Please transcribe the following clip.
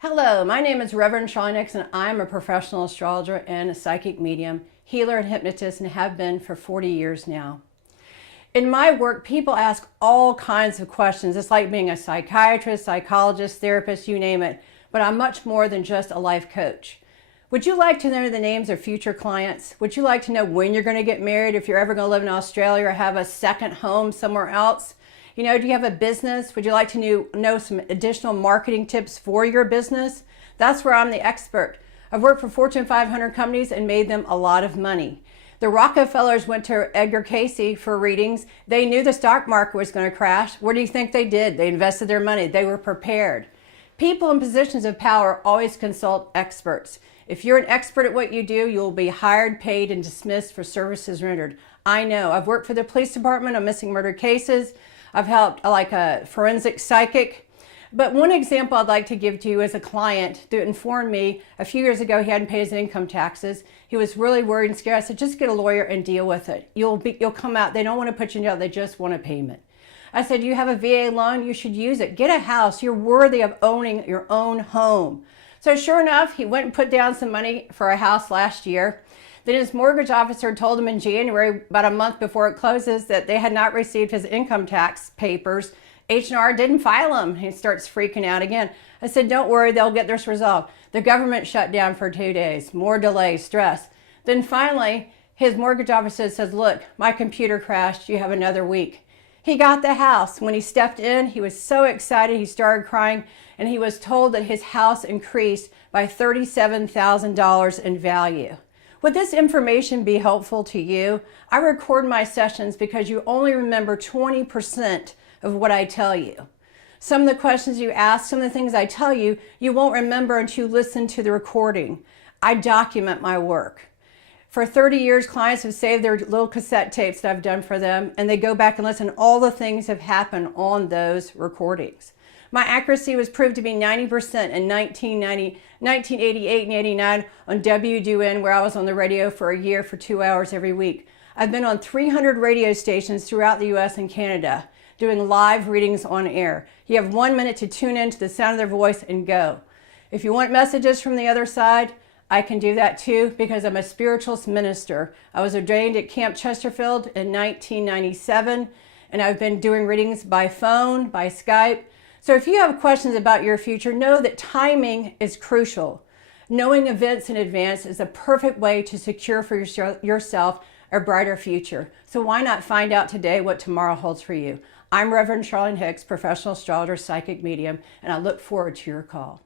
Hello, my name is Reverend Charlene, and I'm a professional astrologer and a psychic medium, healer and hypnotist, and have been for 40 years now. In my work, people ask all kinds of questions. It's like being a psychiatrist, psychologist, therapist, you name it, but I'm much more than just a life coach. Would you like to know the names of future clients? Would you like to know when you're going to get married, if you're ever going to live in Australia or have a second home somewhere else? Do you have a business? Would you like to know some additional marketing tips for your business? That's where I'm the expert. I've worked for Fortune 500 companies and made them a lot of money. The Rockefellers went to Edgar Cayce for readings. They knew the stock market was going to crash. What do you think they did? They invested their money. They were prepared. People in positions of power always consult experts. If you're an expert at what you do, you'll be hired, paid, and dismissed for services rendered. I know. I've worked for the police department on missing murder cases. I've helped like a forensic psychic. But one example I'd like to give to you is a client that informed me a few years ago he hadn't paid his income taxes. He was really worried and scared. I said, just get a lawyer and deal with it. You'll come out. They don't want to put you in jail. They just want a payment. I said, you have a VA loan. You should use it. Get a house. You're worthy of owning your own home. So sure enough, he went and put down some money for a house last year. Then his mortgage officer told him in January, about a month before it closes, that they had not received his income tax papers. H&R didn't file them. He starts freaking out again. I said, don't worry, they'll get this resolved. The government shut down for 2 days. More delay, stress. Then finally, his mortgage officer says, look, my computer crashed. You have another week. He got the house. When he stepped in, he was so excited. He started crying, and he was told that his house increased by $37,000 in value. Would this information be helpful to you? I record my sessions because you only remember 20% of what I tell you. Some of the questions you ask, some of the things I tell you, you won't remember until you listen to the recording. I document my work. For 30 years, clients have saved their little cassette tapes that I've done for them, and they go back and listen. All the things have happened on those recordings. My accuracy was proved to be 90% in 1988 and 89 on WDUN, where I was on the radio for a year for 2 hours every week. I've been on 300 radio stations throughout the US and Canada, doing live readings on air. You have 1 minute to tune in to the sound of their voice and go. If you want messages from the other side, I can do that too, because I'm a spiritualist minister. I was ordained at Camp Chesterfield in 1997, and I've been doing readings by phone, by Skype. So if you have questions about your future, know that timing is crucial. Knowing events in advance is a perfect way to secure for yourself a brighter future. So why not find out today what tomorrow holds for you? I'm Reverend Charlene Hicks, professional astrologer, psychic medium, and I look forward to your call.